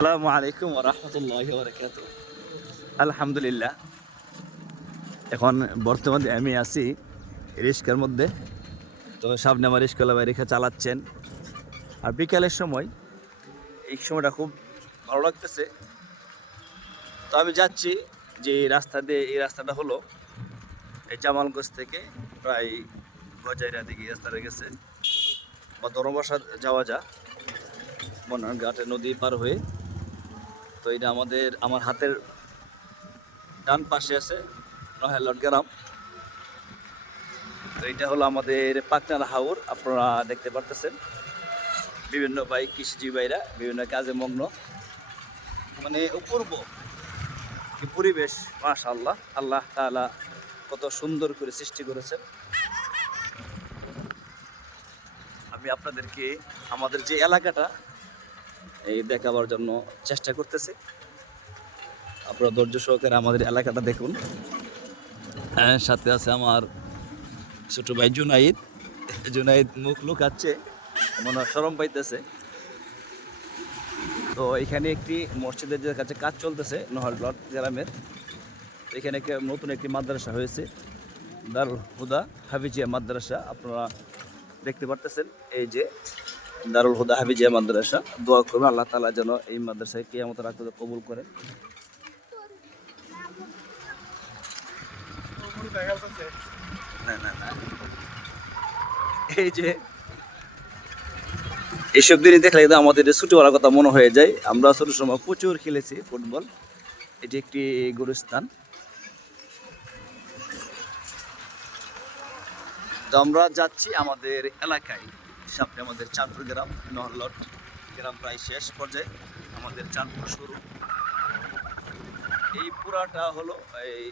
আসসালামু আলাইকুম রহমতুল্লাহ বরকাত আলহামদুলিল্লাহ। এখন বর্তমানে আমি আছি রিস্কার মধ্যে। তো সামনে আমার রিস্কালা ভাই চালাচ্ছেন। আর বিকালের সময় এই সময়টা খুব ভালো লাগতেছে। তো আমি যাচ্ছি যে এই রাস্তা দিয়ে, এই রাস্তাটা হলো এই জামালগঞ্জ থেকে প্রায় গজাইরা দিকে রাস্তাটা গেছে। বা দরবাসা যাওয়া যা মনোহর ঘাটে নদী পার হয়ে তো এটা আমাদের, আমার হাতের ডান পাশে আছে নহেলট গ্রাম। তো এটা হলো আমাদের পাকনার হাওর, আপনারা দেখতে পারতেছেন। বিভিন্ন ভাই, কৃষিজীবী ভাইরা, বিভিন্ন কাজে মগ্ন। মানে অপূর্ব পরিবেশ মাশা আল্লাহ আল্লাহ তাআলা কত সুন্দর করে সৃষ্টি করেছেন। আমি আপনাদেরকে, আমাদের যে এলাকাটা এই দেখাবার জন্য চেষ্টা করতেছি। আপনারা ধৈর্য সহকারে আমাদের এলাকাটা দেখুন। হ্যাঁ, সাথে আছে আমার ছোট ভাই জুনাইদ। জুনাইদ মুখ লুকাচ্ছে মনে হয় সরম পাইতেছে। তো এখানে একটি মসজিদের যে কাছে কাজ চলতেছে নহলগড় গ্রামের। এখানে একটা নতুন একটি মাদ্রাসা হয়েছে দারুল হুদা হাফিজিয়া মাদ্রাসা। আপনারা দেখতে পারতেছেন এই যে দারুল হুদা হাফিজিয়া মাদ্রাসা। দোয়া করুন আল্লাহ তালা যেন এই মাদ্রাসায় কেয়ামত রাখতে কবুল করে। না না না এই যে এইসব দিনই দেখলে কিন্তু আমাদের ছুটিওয়ালার কথা মনে হয়ে যায়। আমরা ছোট সময় প্রচুর খেলেছি ফুটবল। এটি একটি গুরুস্থান। তো আমরা যাচ্ছি আমাদের এলাকায়। সামনে আমাদের চাঁদপুর গ্রাম নহলট গ্রাম প্রায় শেষ পর্যায়ে আমাদের চাঁদপুর শুরু। এই পুরাটা হলো এই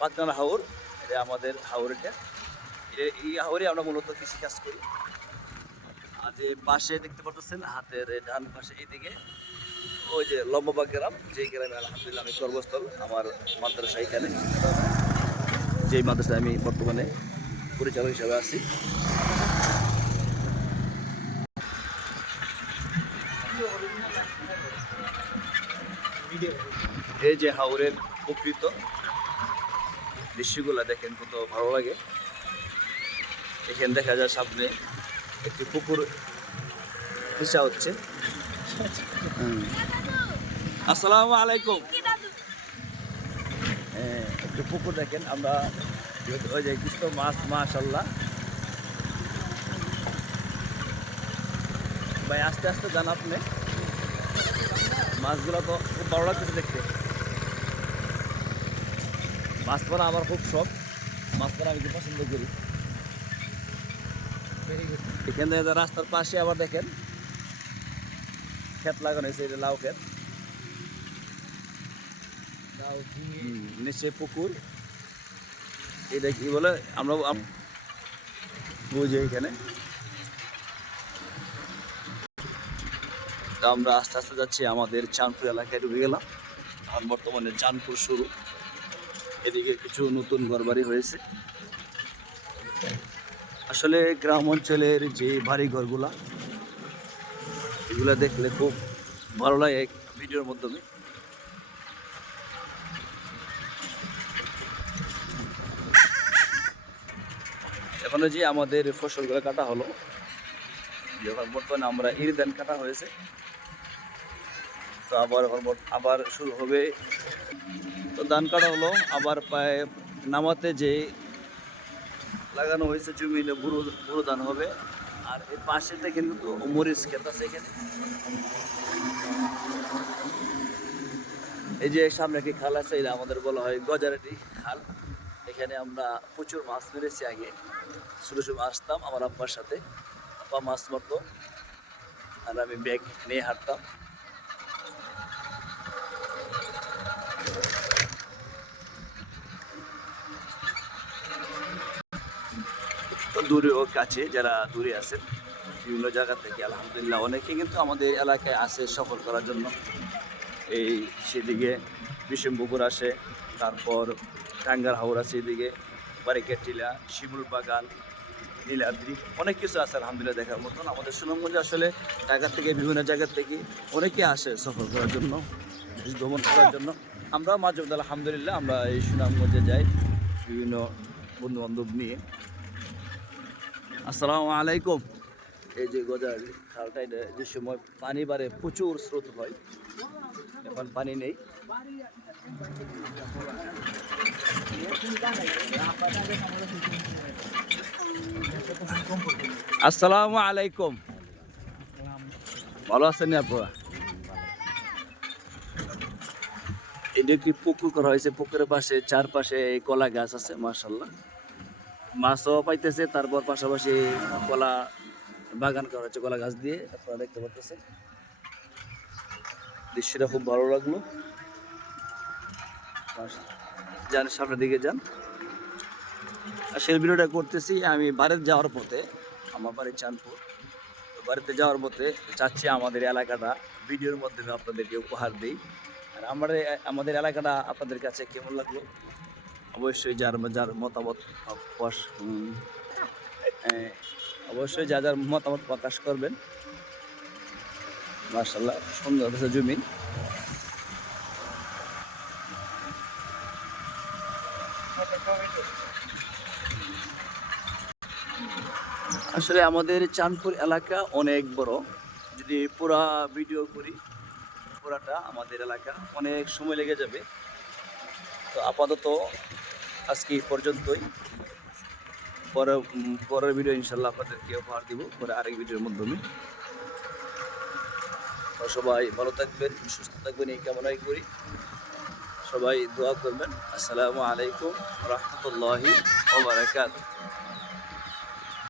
পাতনার হাওর, এটা আমাদের হাওর এটা এই হাওরে আমরা মূলত কৃষিকাজ করি। আর যে পাশে দেখতে পাচ্ছেন হাতের ডান পাশে এইদিকে ওই যে লম্বাবাগ গ্রাম, যেই গ্রামে আলহামদুলিল্লাহ আমি কর্মস্থল, আমার মাদ্রাসা এখানে। যেই মাদ্রাসায় আমি বর্তমানে পরিচালক হিসাবে আছি। এই যে হাওরের প্রকৃত দৃশ্যগুলো দেখেন কত ভালো লাগে। এখানে দেখা যায় সামনে একটি পুকুর হিসা হচ্ছে। আসসালামু আলাইকুম। হ্যাঁ, একটু পুকুর দেখেন আমরা ওই যে কিছু মাছ মাশাল্লাহ ভাই আস্তে আস্তে যান আপনি। মাছগুলো তো খুব ভালো লাগতেছে দেখতে। মাছ পরা আমার খুব শখ। মাছ পরা আমি খুব পছন্দ করি। এখানে রাস্তার পাশে আবার দেখেন ক্ষেত লাগানো হয়েছে এটা লাউ ক্ষেত। হুম, নিচে পুকুর। এটা কি বলে? আমরা আম- বুঝি এখানে। আমরা আস্তে আস্তে যাচ্ছি, আমাদের চাঁদপুর এলাকায় ঢুকে গেলাম। আর বর্তমানে চাঁদপুর শুরু। এদিকে কিছু নতুন ঘরবাড়ি হয়েছে। আসলে গ্রাম অঞ্চলের যে বাড়ি ঘরগুলা, এগুলা দেখলে খুব ভালো লাগে ভিডিওর মাধ্যমে। এখনও যে আমাদের ফসলগুলো কাটা হলো, যখন বর্তমানে আমরা ইর ধান কাটা হয়েছে তো আবার আবার শুরু হবে। তো ধান কাটা হলো, আবার পায়ে নামাতে যে লাগানো হয়েছে জমিতে বুড়ো বুড়ো ধান হবে। আর এর দেখেন কিন্তু মরিচ ক্ষেত আছে এখানে। এই যে সামনে একটি খাল আছে, এটা আমাদের বলা হয় গজারেটি খাল। এখানে আমরা প্রচুর মাছ মেরেছি আগে। ছোটো সময় আসতাম আমার আব্বার সাথে। আব্বা মাছ মারতো। আর আমি ব্যাগ নিয়ে হাঁটতাম। দূরে ও কাছে যারা দূরে আছেন, বিভিন্ন জায়গা থেকে, আলহামদুলিল্লাহ, অনেকে কিন্তু আমাদের এলাকায় আসে সফর করার জন্য। এই সেদিকে বিশম্পুকুর আসে, তারপর টাঙ্গার হাওড় এদিকে বারিকের টিলা শিমুল বাগান, নীলাদ্রি, অনেক কিছু আছে, আলহামদুলিল্লাহ, দেখার মতন। আমাদের সুনামগঞ্জে আসলে ঢাকা থেকে বিভিন্ন জায়গা থেকে অনেকে আসে সফর করার জন্য ভ্রমণ করার জন্য। আমরা মাঝে আলহামদুলিল্লাহ, আমরা এই সুনামগঞ্জে যাই, বিভিন্ন বন্ধু বান্ধব নিয়ে। আসসালামু আলাইকুম। এই যে গজার খালটা যে সময় পানি বাড়ে, প্রচুর স্রোত হয়। এখন পানি নেই। আসসালামু আলাইকুম। ভালো আছেন আপনারা এটা একটি পুকুর করা হয়েছে? পুকুরের পাশে, চারপাশে কলা গাছ আছে মার্শাল্লাহ মাছও পাইতেছে, তারপর পাশাপাশি কলা বাগান করা হচ্ছে, কলা গাছ দিয়ে, আপনারা দেখতে পাচ্ছেন দৃশ্যটা খুব ভালো লাগল। যান, সামনের দিকে যান। সেই ভিডিওটা করতেছি, আমি বাড়িতে যাওয়ার পথে, আমার বাড়ি চাঁদপুর। বাড়িতে যাওয়ার পথে চাচ্ছি আমাদের এলাকাটা, ভিডিওর মাধ্যমে আপনাদেরকে উপহার দিই। আর আমার আমাদের এলাকাটা আপনাদের কাছে কেমন লাগল? অবশ্যই যার যার মতামত প্রকাশ অবশ্যই যা যার মতামত প্রকাশ করবেন। মার্শাল্লাহ সুন্দর হয়েছে জমিন। আসলে আমাদের চাঁদপুর এলাকা অনেক বড়। যদি পুরা ভিডিও করি, পুরাটা আমাদের এলাকা, অনেক সময় লেগে যাবে। তো আপাতত আজকে এই পর্যন্তই। পরে পরের ভিডিও ইনশাল্লাহ আপনাদেরকে উপহার দিব, পরে আরেক ভিডিওর মাধ্যমে। সবাই ভালো থাকবেন, সুস্থ থাকবেন, এই কামনাই করি। সবাই দোয়া করবেন। আসসালামু আলাইকুম রহমতুল্লাহি ওবরাকাত